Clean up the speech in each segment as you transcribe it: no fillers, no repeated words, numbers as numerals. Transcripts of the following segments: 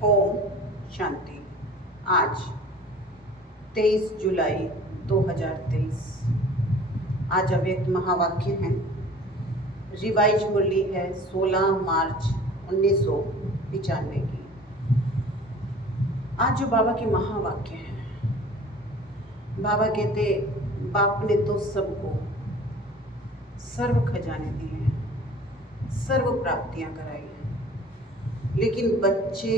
ओम शांति। आज 23 जुलाई 2023। आज अव्यक्त महावाक्य हैं। रिवाइज मुरली है 16 मार्च 1995 की। आज जो बाबा के महावाक्य हैं, बाबा कहते बाप ने तो सबको सर्व खजाने दिए हैं, सर्व प्राप्तियां कराई हैं, लेकिन बच्चे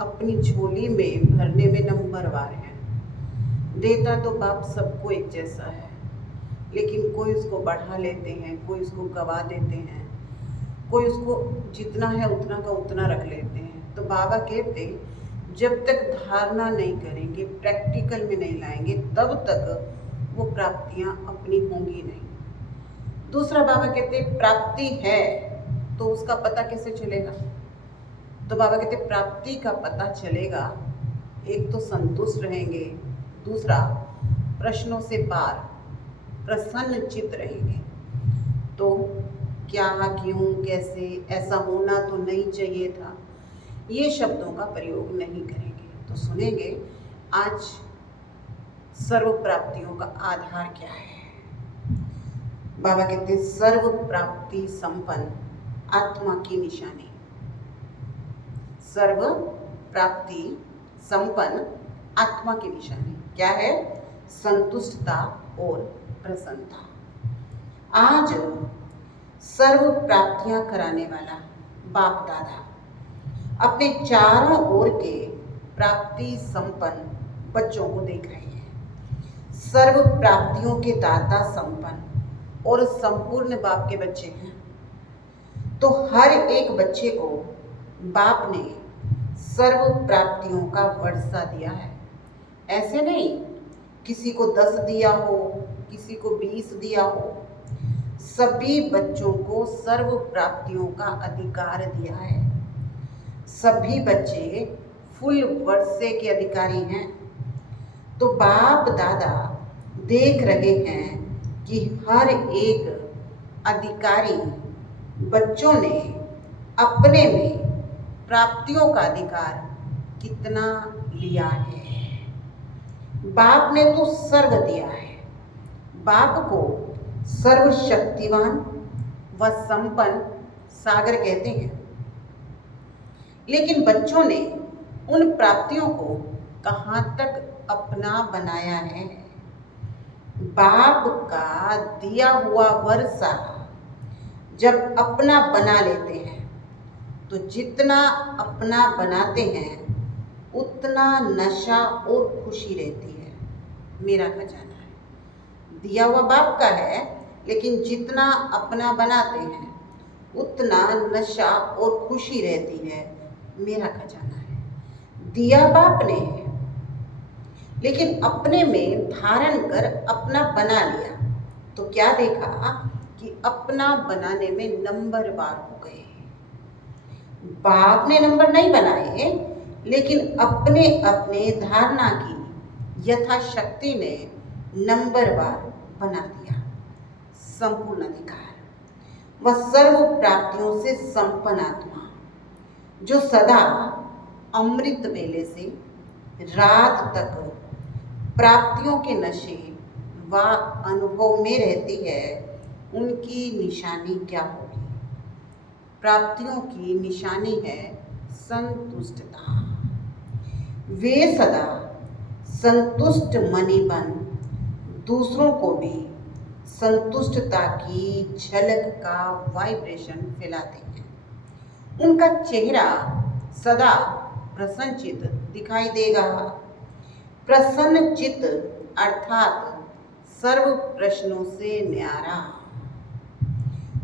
अपनी झोली में भरने में नंबरवार हैं। देता तो बाप सबको एक जैसा है, लेकिन कोई उसको बढ़ा लेते हैं, कोई उसको गवा देते हैं, कोई उसको जितना है उतना का उतना रख लेते हैं। तो बाबा कहते जब तक धारणा नहीं करेंगे, प्रैक्टिकल में नहीं लाएंगे, तब तक वो प्राप्तियां अपनी होंगी नहीं। दूसरा बाबा कहते प्राप्ति है तो उसका पता कैसे चलेगा? तो बाबा कहते प्राप्ति का पता चलेगा, एक तो संतुष्ट रहेंगे, दूसरा प्रश्नों से पार प्रसन्न चित्त रहेंगे। तो क्या, क्यों, कैसे, ऐसा होना तो नहीं चाहिए था, ये शब्दों का प्रयोग नहीं करेंगे। तो सुनेंगे आज सर्व प्राप्तियों का आधार क्या है। बाबा कहते सर्व प्राप्ति संपन्न आत्मा की निशानी। सर्व प्राप्ति संपन्न आत्मा की निशानी क्या है? संतुष्टता और प्रसन्नता। आज सर्व प्राप्तियां कराने वाला बाप दादा अपने चारों ओर के प्राप्ति संपन्न बच्चों को देख रहे हैं। सर्व प्राप्तियों के दाता संपन्न और संपूर्ण बाप के बच्चे हैं। तो हर एक बच्चे को बाप ने सर्व प्राप्तियों का वर्षा दिया है। ऐसे नहीं किसी को 10 दिया हो, किसी को 20 दिया हो, सभी बच्चों को सर्व प्राप्तियों का अधिकार दिया है। सभी बच्चे फुल वर्षे के अधिकारी हैं। तो बाप दादा देख रहे हैं कि हर एक अधिकारी बच्चों ने अपने में प्राप्तियों का अधिकार कितना लिया है। बाप ने तो सर्व दिया है। बाप को सर्वशक्तिवान व संपन्न सागर कहते हैं, लेकिन बच्चों ने उन प्राप्तियों को कहाँ तक अपना बनाया है। बाप का दिया हुआ वर्षा जब अपना बना लेते हैं तो जितना अपना बनाते हैं उतना नशा और खुशी रहती है। मेरा खजाना है, दिया हुआ बाप का है, लेकिन जितना अपना बनाते हैं उतना नशा और खुशी रहती है। मेरा खजाना है, दिया बाप ने है, लेकिन अपने में धारण कर अपना बना लिया तो क्या देखा कि अपना बनाने में नंबरवार हो गए। बाप ने नंबर नहीं बनाए, लेकिन अपने अपने धारणा की यथाशक्ति ने नंबरवार बना दिया। संपूर्ण अधिकार वह सर्व प्राप्तियों से संपन्न आत्मा जो सदा अमृत वेले से रात तक प्राप्तियों के नशे व अनुभव में रहती है, उनकी निशानी क्या होगी? प्राप्तियों की निशानी है संतुष्टता। वे सदा संतुष्ट मनी बन दूसरों को भी संतुष्टता की झलक का वाइब्रेशन फैलाते हैं। उनका चेहरा सदा प्रसन्नचित दिखाई देगा। प्रसन्न चित्त अर्थात सर्व प्रश्नों से न्यारा।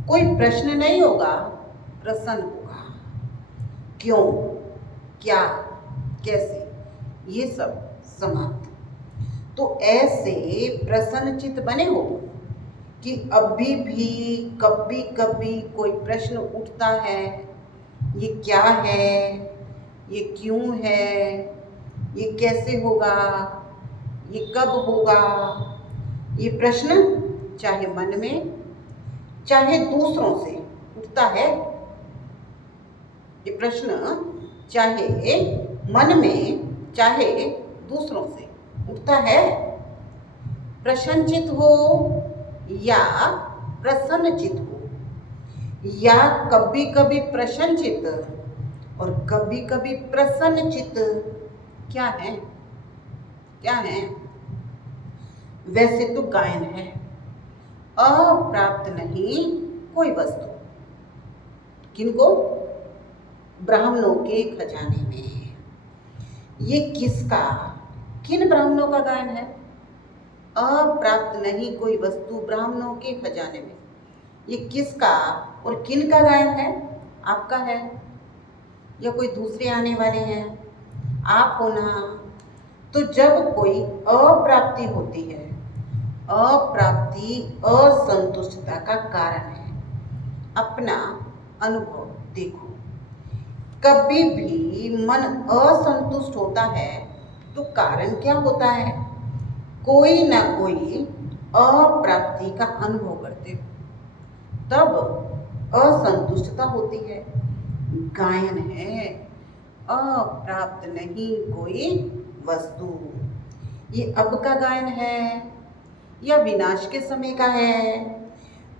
कोई प्रश्न नहीं होगा, प्रसन्न होगा। क्यों, क्या, कैसे, ये सब समाप्त। तो ऐसे प्रसन्न चित्त बने हो कि अभी भी कभी कभी कोई प्रश्न उठता है, ये क्या है, ये क्यों है, ये कैसे होगा, ये कब होगा। ये प्रश्न चाहे मन में चाहे दूसरों से उठता है। ये प्रश्न चाहे मन में चाहे दूसरों से उठता है। प्रसन्नचित हो या प्रसन्नचित हो या कभी कभी प्रसन्नचित और कभी कभी प्रसन्नचित, क्या है? क्या है? वैसे तो गायन है, अप्राप्त नहीं कोई वस्तु। किनको? ब्राह्मणों के खजाने में। ये किसका, किन ब्राह्मणों का गायन है? अप्राप्त नहीं कोई वस्तु ब्राह्मणों के खजाने में। ये किसका और किन का गायन है? आपका है या कोई दूसरे आने वाले हैं? आप हो ना। तो जब कोई अप्राप्ति होती है, अप्राप्ति असंतुष्टता का कारण है। अपना अनुभव देखो, कभी भी मन असंतुष्ट होता है तो कारण क्या होता है? कोई ना कोई अप्राप्ति का अनुभव करते हो, तब असंतुष्टता होती है। गायन है, अप्राप्त नहीं कोई वस्तु। ये अब का गायन है या विनाश के समय का है?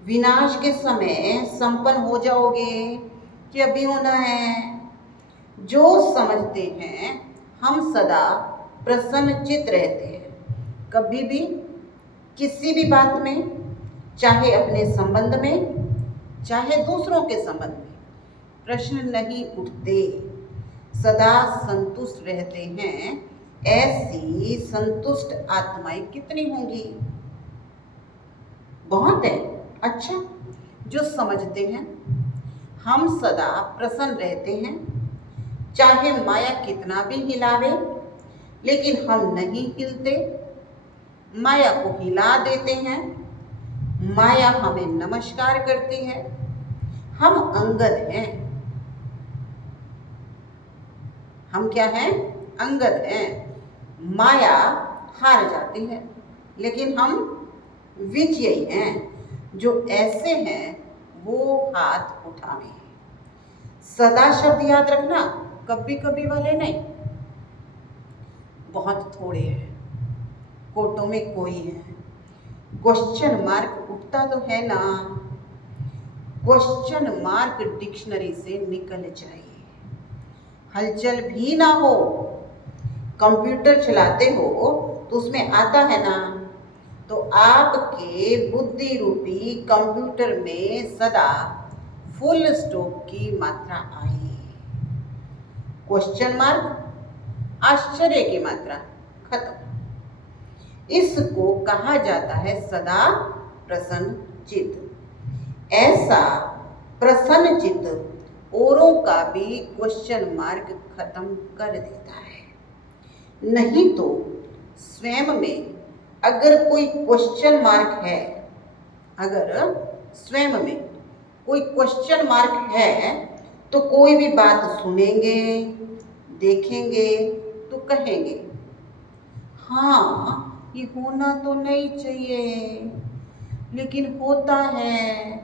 विनाश के समय संपन्न हो जाओगे कि अभी होना है? जो समझते हैं हम सदा प्रसन्नचित रहते हैं, कभी भी किसी भी बात में, चाहे अपने संबंध में चाहे दूसरों के संबंध में, प्रश्न नहीं उठते, सदा संतुष्ट रहते हैं। ऐसी संतुष्ट आत्माएं कितनी होंगी? बहुत है। अच्छा, जो समझते हैं हम सदा प्रसन्न रहते हैं, चाहे माया कितना भी हिलावे, लेकिन हम नहीं हिलते, माया को हिला देते हैं, माया हमें नमस्कार करती है। हम अंगद हैं। हम क्या हैं? अंगद हैं। माया हार जाती है, लेकिन हम विजयी हैं। जो ऐसे हैं वो हाथ उठावे। सदा शब्द याद रखना, कभी कभी वाले नहीं। बहुत थोड़े हैं, कोटों में कोई है। क्वेश्चन मार्क उठता तो है ना, क्वेश्चन मार्क डिक्शनरी से निकल जाए। हलचल भी ना हो, कंप्यूटर चलाते हो तो उसमें आता है ना, तो आपके बुद्धि रूपी कंप्यूटर में सदा फुल स्टॉप की मात्रा आए। क्वेश्चन मार्क आश्चर्य की मात्रा खत्म। इसको कहा जाता है सदा प्रसन्न चित्त। ऐसा प्रसन्न चित्त औरों का भी क्वेश्चन मार्क खत्म कर देता है। नहीं तो स्वयं में अगर कोई क्वेश्चन मार्क है, अगर स्वयं में कोई क्वेश्चन मार्क है, तो कोई भी बात सुनेंगे, देखेंगे तो कहेंगे हाँ ये होना तो नहीं चाहिए, लेकिन होता है,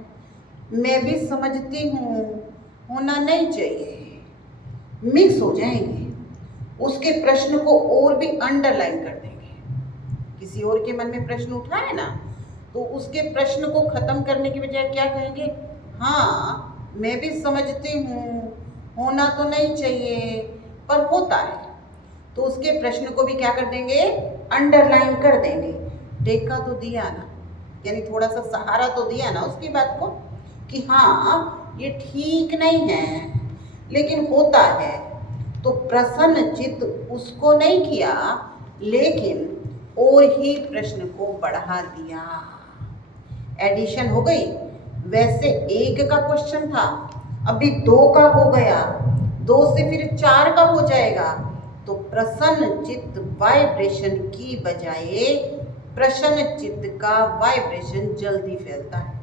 मैं भी समझती हूँ होना नहीं चाहिए। मिक्स हो जाएंगे, उसके प्रश्न को और भी अंडरलाइन कर देंगे। किसी और के मन में प्रश्न उठा है ना, तो उसके प्रश्न को खत्म करने की बजाय क्या कहेंगे? हाँ मैं भी समझती हूँ होना तो नहीं चाहिए पर होता है। तो उसके प्रश्न को भी क्या कर देंगे? अंडरलाइन कर देंगे। टेका तो दिया ना, यानी थोड़ा सा सहारा तो दिया ना उसकी बात को कि हाँ ये ठीक नहीं है लेकिन होता है। तो प्रसन्न चित्त उसको नहीं किया, लेकिन और ही प्रश्न को बढ़ा दिया। एडिशन हो गई। वैसे एक का क्वेश्चन था, अभी 2 का हो गया, 2 से फिर 4 का हो जाएगा। तो प्रसन्न चित्त वाइब्रेशन की बजाय प्रसन्न चित्त का वाइब्रेशन जल्दी फैलता है।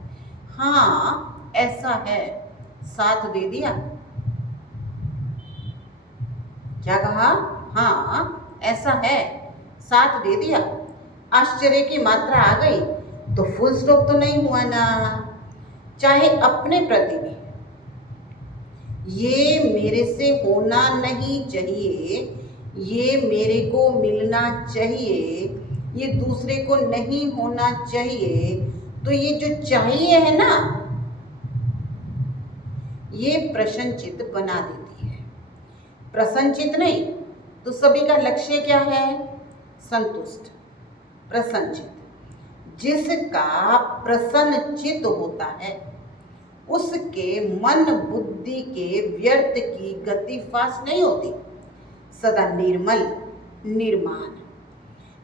हाँ ऐसा है, साथ दे दिया। क्या कहा? हाँ ऐसा है, साथ दे दिया। आश्चर्य की मात्रा आ गई तो फुल स्टॉप तो नहीं हुआ ना। चाहे अपने प्रति भी ये मेरे से होना नहीं चाहिए, ये मेरे को मिलना चाहिए, ये दूसरे को नहीं होना चाहिए। तो ये जो चाहिए है ना, ये प्रश्नचित्त बना देती है। प्रश्नचित्त नहीं तो सभी का लक्ष्य क्या है? संतुष्ट। प्रसन्नचित्त, जिसका प्रसन्न चित्त होता है उसके मन बुद्धि के व्यर्थ की गति फास्ट नहीं होती, सदा निर्मल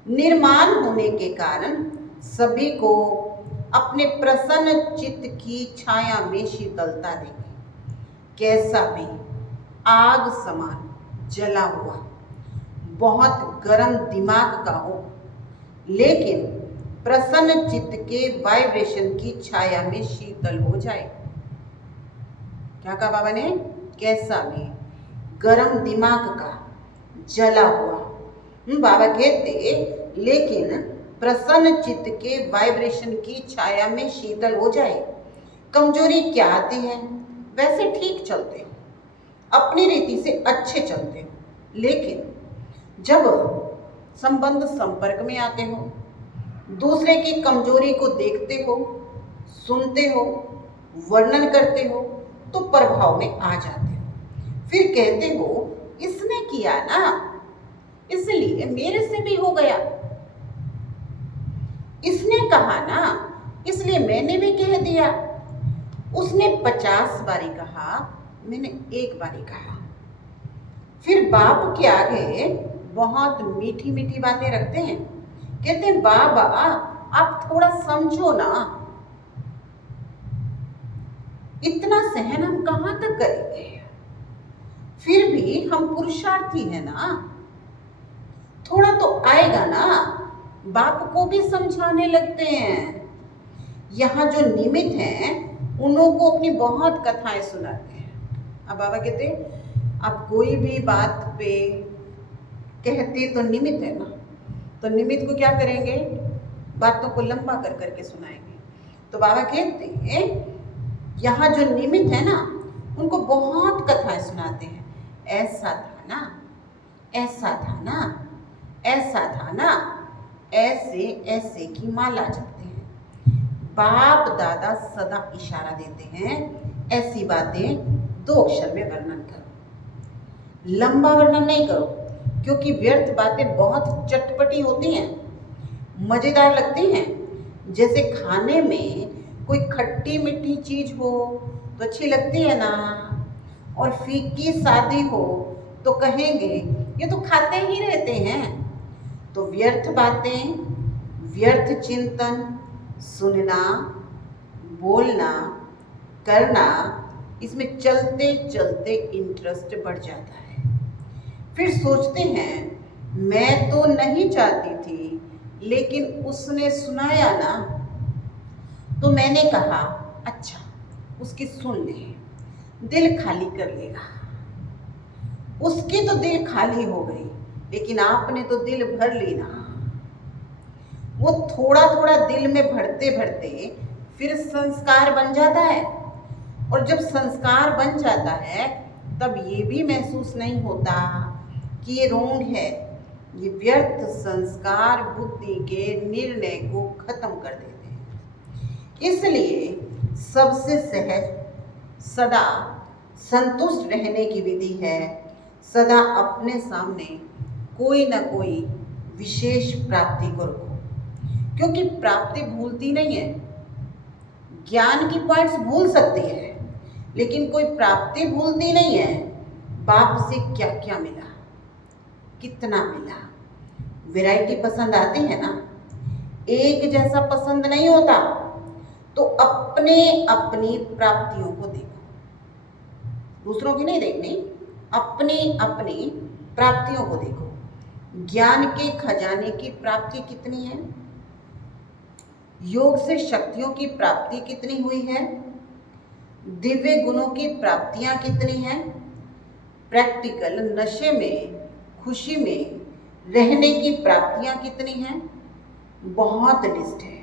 निर्माण होने के कारण सभी को अपने प्रसन्न चित्त की छाया में शीतलता देगी। कैसा भी आग समान जला हुआ बहुत गर्म दिमाग का हो, लेकिन प्रसन्न चित्त के वाइब्रेशन की छाया में शीतल हो जाए। क्या कहा बाबा ने? कैसा भी गर्म दिमाग का जला हुआ, बाबा कहते लेकिन प्रसन्न चित्त के वाइब्रेशन की छाया में शीतल हो जाए। कमजोरी क्या आती है? वैसे ठीक चलते हो, अपनी रीति से अच्छे चलते हो, लेकिन जब संबंध संपर्क में आते हो, दूसरे की कमजोरी को देखते हो, सुनते हो, वर्णन करते हो, तो प्रभाव में आ जाते हो। फिर कहते हो इसने किया ना, इसलिए मेरे से भी हो गया। इसने कहा ना, इसलिए मैंने भी कह दिया। उसने 50 बारी कहा, मैंने 1 बारी कहा। फिर बाप के आगे बहुत मीठी मीठी बातें रखते हैं। कहते हैं बाबा आप थोड़ा समझो ना, इतना सहन हम कहाँ तक करेंगे? फिर भी हम पुरुषार्थी है ना, थोड़ा तो आएगा ना। बाप को भी समझाने लगते हैं। यहाँ जो निमित्त हैं उन्हों को अपनी बहुत कथाएं सुनाते हैं। अब बाबा कहते अब कोई भी बात पे कहते तो निमित्त है ना, तो निमित्त को क्या करेंगे? बातों को लंबा कर करके सुनाएंगे। तो बाबा कहते हैं यहाँ जो निमित्त है ना, उनको बहुत कथाएं सुनाते हैं। ऐसा था ना, ऐसा था ना, ऐसा था ना, ऐसे ऐसे की माला जपते हैं। बाप दादा सदा इशारा देते हैं, ऐसी बातें 2 अक्षर में वर्णन करो, लंबा वर्णन नहीं करो, क्योंकि व्यर्थ बातें बहुत चटपटी होती हैं, मज़ेदार लगती हैं। जैसे खाने में कोई खट्टी मीठी चीज़ हो तो अच्छी लगती है ना, और फीकी सादी हो तो कहेंगे ये तो खाते ही रहते हैं। तो व्यर्थ बातें, व्यर्थ चिंतन, सुनना, बोलना, करना, इसमें चलते चलते इंटरेस्ट बढ़ जाता है। फिर सोचते हैं मैं तो नहीं चाहती थी, लेकिन उसने सुनाया ना, तो मैंने कहा अच्छा उसकी सुन ले, दिल खाली कर लेगा। उसकी तो दिल खाली हो गई, लेकिन आपने तो दिल भर ली ना। वो थोड़ा थोड़ा दिल में भरते भरते फिर संस्कार बन जाता है, और जब संस्कार बन जाता है तब ये भी महसूस नहीं होता कि ये रोंग है। ये व्यर्थ संस्कार बुद्धि के निर्णय को खत्म कर देते हैं। इसलिए सबसे सहज, सदा संतुष्ट रहने की विधि है सदा अपने सामने कोई ना कोई विशेष प्राप्ति को रखो, क्योंकि प्राप्ति भूलती नहीं है। ज्ञान की पॉइंट्स भूल सकती है, लेकिन कोई प्राप्ति भूलती नहीं है। बाप से क्या क्या मिला, कितना मिला, वैरायटी पसंद आती है ना, एक जैसा पसंद नहीं होता। तो अपने अपनी प्राप्तियों को देखो, दूसरों की नहीं देखनी, अपनी अपनी प्राप्तियों को देखो। ज्ञान के खजाने की प्राप्ति कितनी है, योग से शक्तियों की प्राप्ति कितनी हुई है, दिव्य गुणों की प्राप्तियां कितनी हैं, प्रैक्टिकल नशे में खुशी में रहने की प्राप्तियां कितनी हैं। बहुत लिस्ट है,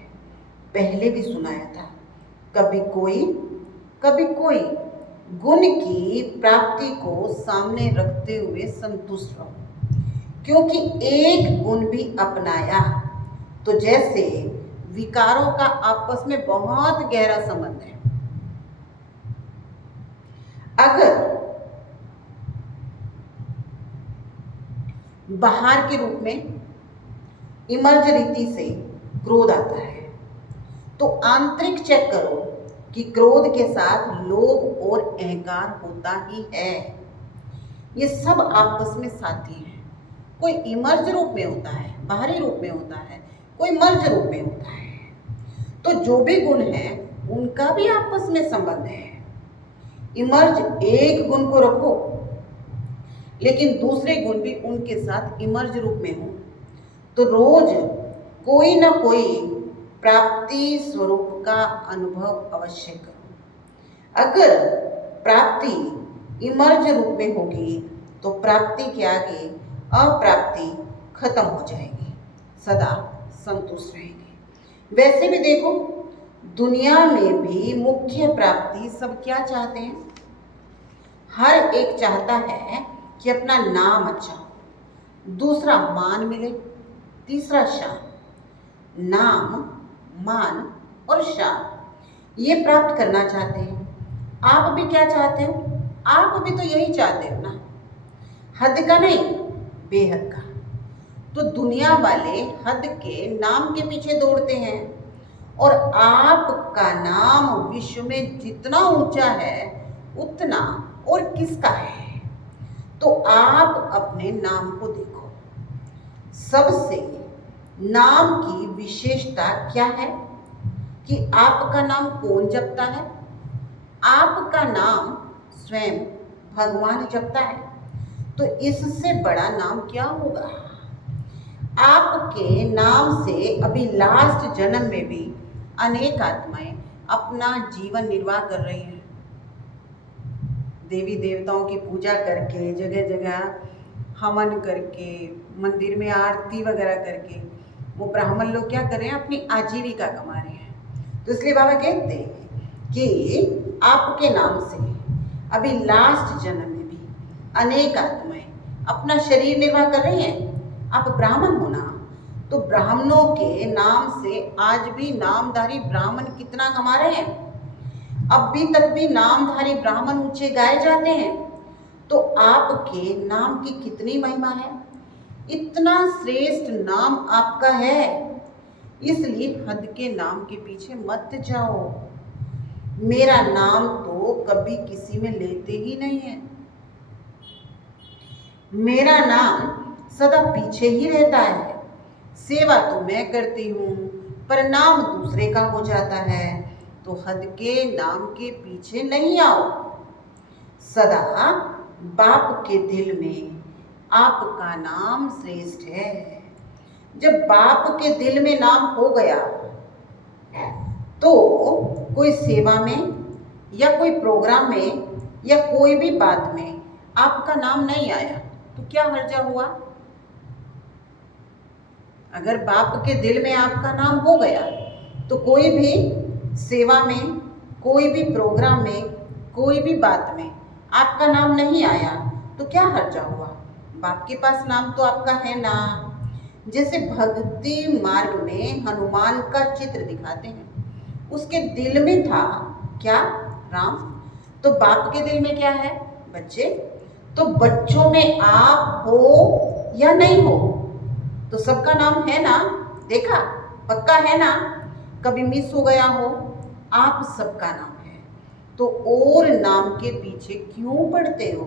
पहले भी सुनाया था। कभी कोई गुण की प्राप्ति को सामने रखते हुए संतुष्ट रहो, क्योंकि एक गुण भी अपनाया तो जैसे विकारों का आपस में बहुत गहरा संबंध है। अगर बाहर के रूप में इमर्ज रीति से क्रोध आता है तो आंतरिक चेक करो कि क्रोध के साथ लोभ और अहंकार होता ही है। ये सब आपस में साथी हैं। कोई इमर्ज रूप में होता है, बाहरी रूप में होता है, कोई मर्ज रूप में होता है। तो जो भी गुण है उनका भी आपस में संबंध है। इमर्ज एक गुण को रखो लेकिन दूसरे गुण भी उनके साथ इमर्ज रूप में हो तो रोज कोई ना कोई प्राप्ति स्वरूप का अनुभव अवश्य करो। अगर प्राप्ति इमर्ज रूप में होगी तो प्राप्ति के आगे अप्राप्ति खत्म हो जाएगी, सदा संतुष्ट रहेगी। वैसे भी देखो, दुनिया में भी मुख्य प्राप्ति सब क्या चाहते हैं? हर एक चाहता है कि अपना नाम अच्छा हो, दूसरा मान मिले, तीसरा शान। नाम, मान और शान ये प्राप्त करना चाहते हैं। आप भी क्या चाहते हो? आप भी तो यही चाहते हो ना, हद का नहीं, बेहद का। तो दुनिया वाले हद के नाम के पीछे दौड़ते हैं और आपका नाम विश्व में जितना ऊंचा है उतना और किसका है? तो आप अपने नाम को देखो। सबसे नाम की विशेषता क्या है कि आपका नाम कौन जपता है? आपका नाम स्वयं भगवान जपता है। तो इससे बड़ा नाम क्या होगा? आपके नाम से अभी लास्ट जन्म में भी अनेक आत्माएं अपना जीवन निर्वाह कर रही हैं। देवी देवताओं की पूजा करके, जगह जगह हवन करके, मंदिर में आरती वगैरह करके वो ब्राह्मण लोग क्या कर रहे हैं? अपनी आजीविका कमा रहे हैं। तो इसलिए बाबा कहते हैं कि आपके नाम से अभी लास्ट जन्म में भी अनेक आत्माएं अपना शरीर निर्वाह कर रही हैं। आप ब्राह्मण हो ना, तो ब्राह्मणों के नाम से आज भी नामधारी ब्राह्मण कितना कमा रहे हैं। अभी तक भी नामधारी ब्राह्मण ऊंचे गाए जाते हैं। तो आपके नाम की कितनी महिमा है, इतना श्रेष्ठ नाम आपका है। इसलिए हद के नाम के पीछे मत जाओ। मेरा नाम तो कभी किसी में लेते ही नहीं है। मेरा नाम सदा पीछे ही रहता है। सेवा तो मैं करती हूँ पर नाम दूसरे का हो जाता है। तो हद के नाम के पीछे नहीं आओ। सदा बाप के दिल में आपका नाम श्रेष्ठ है। जब बाप के दिल में नाम हो गया तो कोई सेवा में या कोई प्रोग्राम में या कोई भी बात में आपका नाम नहीं आया तो क्या हर्जा हुआ? अगर बाप के दिल में आपका नाम हो गया तो कोई भी सेवा में, कोई भी प्रोग्राम में, कोई भी बात में आपका नाम नहीं आया तो क्या हर्जा हुआ? बाप के पास नाम तो आपका है ना। जैसे भक्ति मार्ग में हनुमान का चित्र दिखाते हैं, उसके दिल में था क्या? राम। तो बाप के दिल में क्या है? बच्चे। तो बच्चों में आप हो या नहीं हो तो सबका नाम है ना। देखा, पक्का है ना। कभी मिस हो गया हो, आप सबका नाम है। तो और नाम के पीछे क्यों पड़ते हो?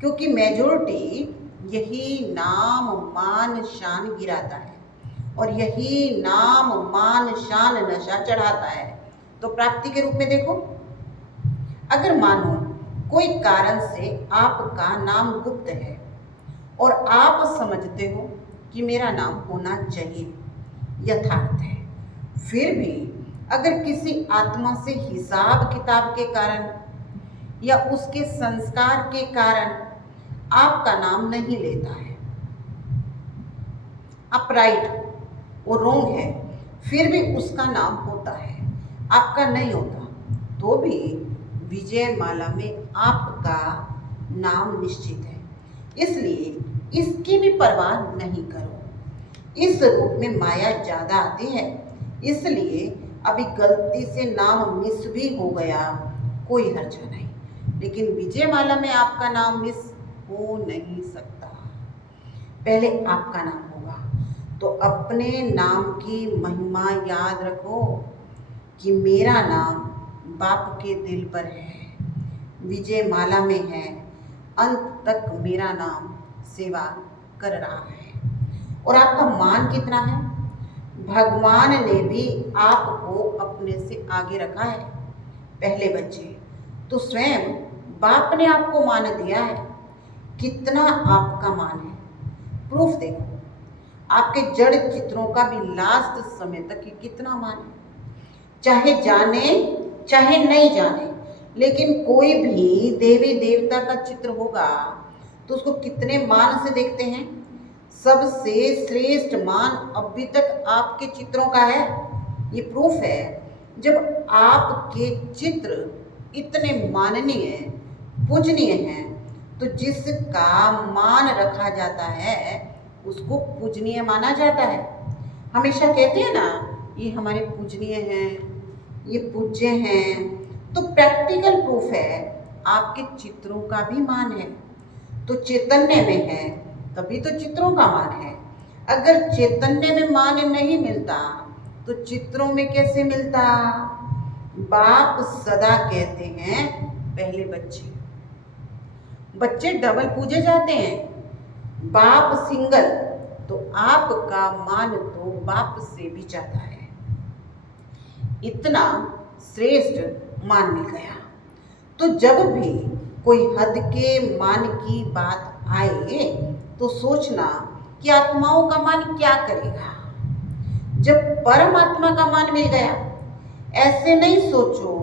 क्योंकि मेजॉरिटी यही नाम मान शान गिराता है और यही नाम मान शान नशा चढ़ाता है। तो प्राप्ति के रूप में देखो, अगर मानो कोई कारण से आपका नाम गुप्त है और आप समझते हो कि मेरा नाम होना चाहिए, यथार्थ है, फिर भी अगर किसी आत्मा से हिसाब किताब के कारण या उसके संस्कार के कारण आपका नाम नहीं लेता है, अपराइट वो रोंग है, फिर भी उसका नाम होता है, आपका नहीं होता, तो भी विजयमाला में आपका नाम निश्चित है, इसलिए इसकी भी परवाह नहीं करो। इस रूप में माया ज़्यादा आती है, इसलिए अभी गलती से नाम मिस भी हो गया, कोई हर्ज नहीं, लेकिन विजयमाला में आपका नाम मिस हो नहीं सकता। पहले आपका नाम होगा, तो अपने नाम की महिमा याद रखो कि मेरा नाम बाप के दिल पर है, विजयमाला में है, अंत तक मेरा नाम सेवा कर रहा है। और आपका मान कितना है? भगवान ने भी आपको अपने से आगे रखा है। पहले बच्चे तो स्वयं बाप ने आपको मान दिया है। कितना आपका मान है, प्रूफ देखो। आपके जड़ चित्रों का भी लास्ट समय तक कितना मान है, चाहे जाने चाहे नहीं जाने, लेकिन कोई भी देवी देवता का चित्र होगा तो उसको कितने मान से देखते हैं। सबसे श्रेष्ठ मान अभी तक आपके चित्रों का है। ये प्रूफ है, जब आपके चित्र इतने माननीय पूजनीय हैं तो जिसका मान रखा जाता है उसको पूजनीय माना जाता है। हमेशा कहते हैं ना, ये हमारे पूजनीय हैं, ये पूज्य हैं, तो प्रैक्टिकल प्रूफ है आपके चित्रों का भी मान है। तो चैतन्य में है तभी तो चित्रों का मान है। अगर चैतन्य में मान नहीं मिलता तो चित्रों में कैसे मिलता? बाप सदा कहते हैं, पहले बच्चे डबल पूजे जाते हैं, बाप सिंगल, तो आपका मान तो बाप से भी ज्यादा है। इतना श्रेष्ठ मान मिल गया। तो जब भी कोई हद के मान की बात आए तो सोचना कि आत्माओं का मान क्या करेगा जब परमात्मा का मान मिल गया। ऐसे नहीं सोचो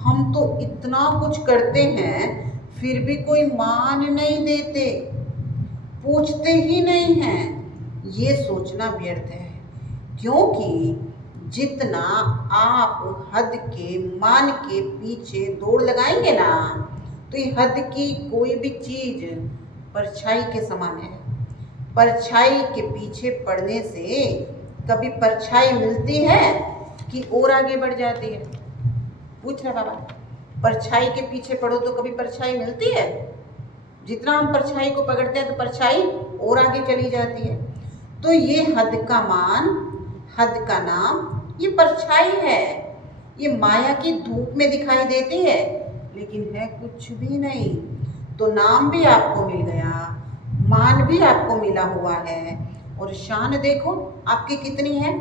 हम तो इतना कुछ करते हैं फिर भी कोई मान नहीं देते, पूछते ही नहीं हैं, ये सोचना व्यर्थ है। क्योंकि जितना आप हद के मान के पीछे दौड़ लगाएंगे ना, तो ये हद की कोई भी चीज परछाई के समान है। परछाई के पीछे पड़ने से कभी परछाई मिलती है कि और आगे बढ़ जाती है? पूछ रहे बाबा, परछाई के पीछे पड़ो तो कभी परछाई मिलती है? जितना हम परछाई को पकड़ते हैं तो परछाई और आगे चली जाती है। तो ये हद का मान, हद का नाम, ये परछाई है। ये माया की धूप में दिखाई देती है लेकिन है कुछ भी नहीं। तो नाम भी आपको मिल गया, मान भी आपको मिला हुआ है, और शान देखो आपकी कितनी है।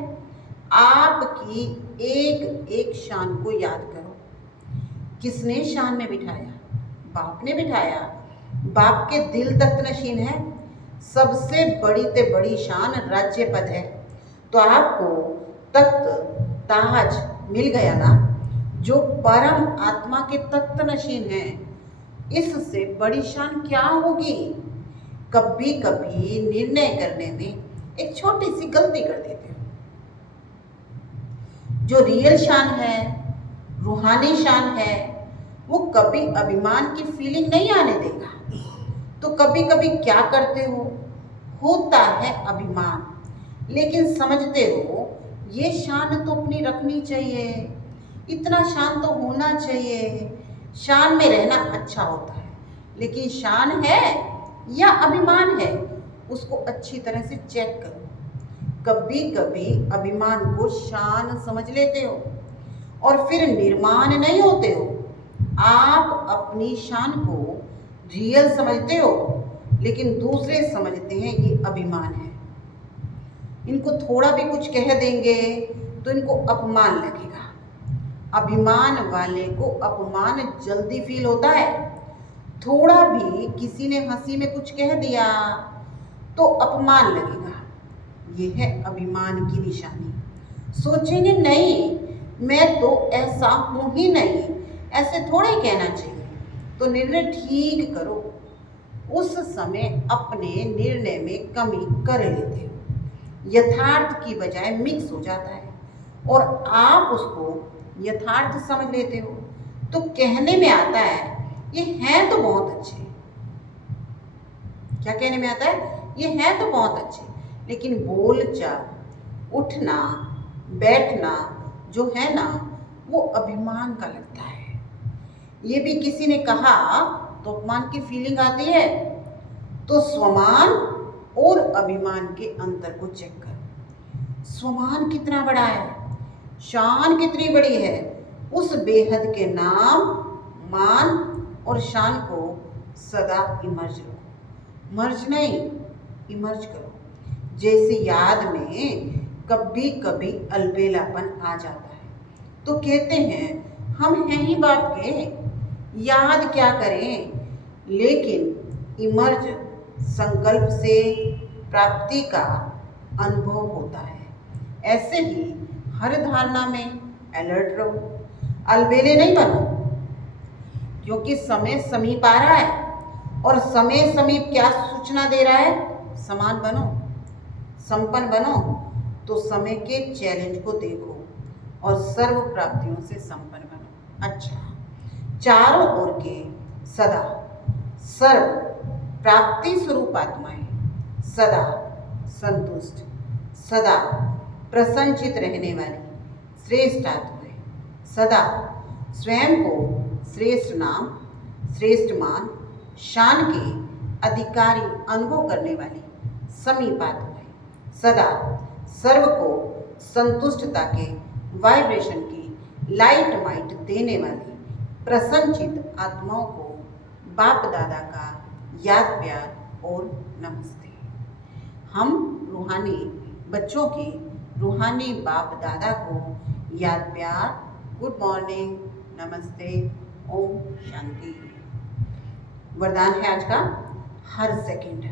आपकी एक एक शान को याद करो। किसने शान में बिठाया? बाप ने बिठाया। बाप के दिल तख्त नशीन है। सबसे बड़ी ते बड़ी शान राज्य पद है। तो आपको तख्त ताज मिल गया ना, जो परम आत्मा के तख्त नशीन है। इससे बड़ी शान क्या होगी? कभी कभी निर्णय करने में एक छोटी सी गलती कर देते हो। जो रियल शान है, रूहानी शान है, वो कभी अभिमान की फीलिंग नहीं आने देगा। तो कभी कभी क्या करते हो, होता है अभिमान, लेकिन समझते हो ये शान तो अपनी रखनी चाहिए, इतना शान तो होना चाहिए, शान में रहना अच्छा होता है। लेकिन शान है या अभिमान है, उसको अच्छी तरह से चेक करो। कभी कभी अभिमान को शान समझ लेते हो और फिर निर्माण नहीं होते हो। आप अपनी शान को रियल समझते हो, लेकिन दूसरे समझते हैं ये अभिमान है। इनको थोड़ा भी कुछ कह देंगे तो इनको अपमान लगेगा। अभिमान वाले को अपमान जल्दी फील होता है। थोड़ा भी किसी ने हंसी में कुछ कह दिया तो अपमान लगेगा। ये है अभिमान की निशानी। सोचेंगे नहीं, मैं तो ऐसा हूं ही नहीं, ऐसे थोड़ा ही कहना चाहिए। तो निर्णय ठीक करो। उस समय अपने निर्णय में कमी कर लेते हो। यथार्थ की बजाय मिक्स हो जाता है और आप उसको यथार्थ समझ लेते हो। तो कहने में आता है ये हैं तो बहुत अच्छे। क्या कहने में आता है? ये हैं तो बहुत अच्छे, लेकिन बोलचाल, उठना बैठना जो है ना, वो अभिमान का लगता है। ये भी किसी ने कहा तो अपमान की फीलिंग आती है। तो स्वमान और अभिमान के अंतर को चेक करो। स्वमान कितना बड़ा है, शान कितनी बड़ी है। उस बेहद के नाम, मान और शान को सदा इमर्ज रखो। मर्ज नहीं, इमर्ज करो। जैसे याद में कभी कभी अलबेलापन आ जाता है तो कहते हैं हम हैं ही बाप के, याद क्या करें। लेकिन इमर्ज संकल्प से प्राप्ति का अनुभव होता है। ऐसे ही हर धारणा में अलर्ट रहो, अलबेले नहीं बनो, क्योंकि समय समीप आ रहा है। और समय समीप क्या सूचना दे रहा है? समान बनो, संपन्न बनो। तो समय के चैलेंज को देखो और सर्व प्राप्तियों से संपन्न बनो। अच्छा, चारों ओर के सदा सर्व प्राप्ति स्वरूप आत्माएं, सदा संतुष्ट, सदा प्रसन्नचित रहने वाली श्रेष्ठ आत्माएं, सदा स्वयं को श्रेष्ठ नाम, श्रेष्ठ मान, शान के अधिकारी अनुभव करने वाली समीप आत्माएं, सदा सर्व को संतुष्टता के वाइब्रेशन की लाइट माइट देने वाली प्रसन्नचित आत्माओं को बाप दादा का याद प्यार और नमस्ते। हम रूहानी बच्चों की रूहानी बाप दादा को याद प्यार, गुड मॉर्निंग, नमस्ते, ओम शांति। वरदान है आज का, हर सेकंड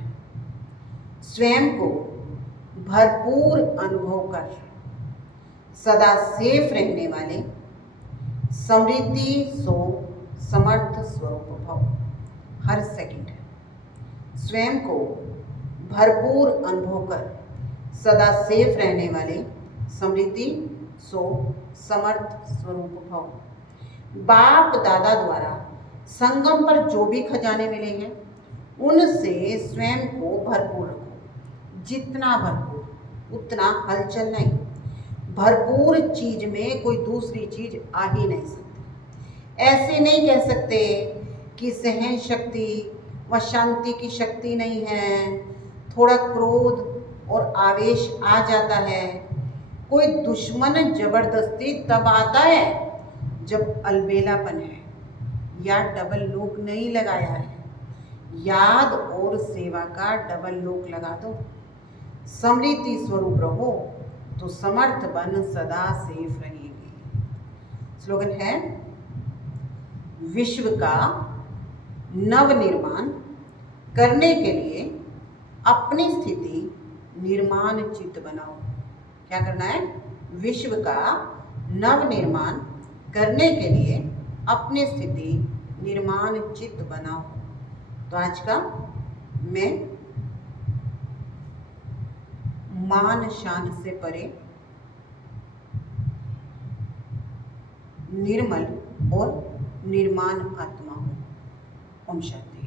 स्वयं को भरपूर अनुभव कर सदा सेफ रहने वाले समृद्धि सो समर्थ स्वरूप भव। हर सेकंड स्वयं को भरपूर अनुभव कर सदा सेफ रहने वाले समृद्धि सो समर्थ स्वरूप भव। बाप दादा द्वारा संगम पर जो भी खजाने मिले हैं उनसे स्वयं को भरपूर रखो। जितना भरपूर, उतना हलचल नहीं। भरपूर चीज में कोई दूसरी चीज आ ही नहीं सकती। ऐसे नहीं कह सकते कि सहन शक्ति व शांति की शक्ति नहीं है, थोड़ा क्रोध और आवेश आ जाता है। कोई दुश्मन जबरदस्ती तब आता है जब अलबेलापन है या डबल लॉक नहीं लगाया है। याद और सेवा का डबल लॉक लगा दो। समृद्धि स्वरूप रहो तो समर्थ बन सदा सेफ रहेगी। स्लोगन है, विश्व का नव निर्माण करने के लिए अपनी स्थिति निर्माण चित्त बनाओ। क्या करना है? विश्व का नव निर्माण करने के लिए अपनी स्थिति निर्माण चित्त बनाओ। तो आज का मैं मान शान से परे निर्मल और निर्माण आत्मा हूँ। ओम शांति।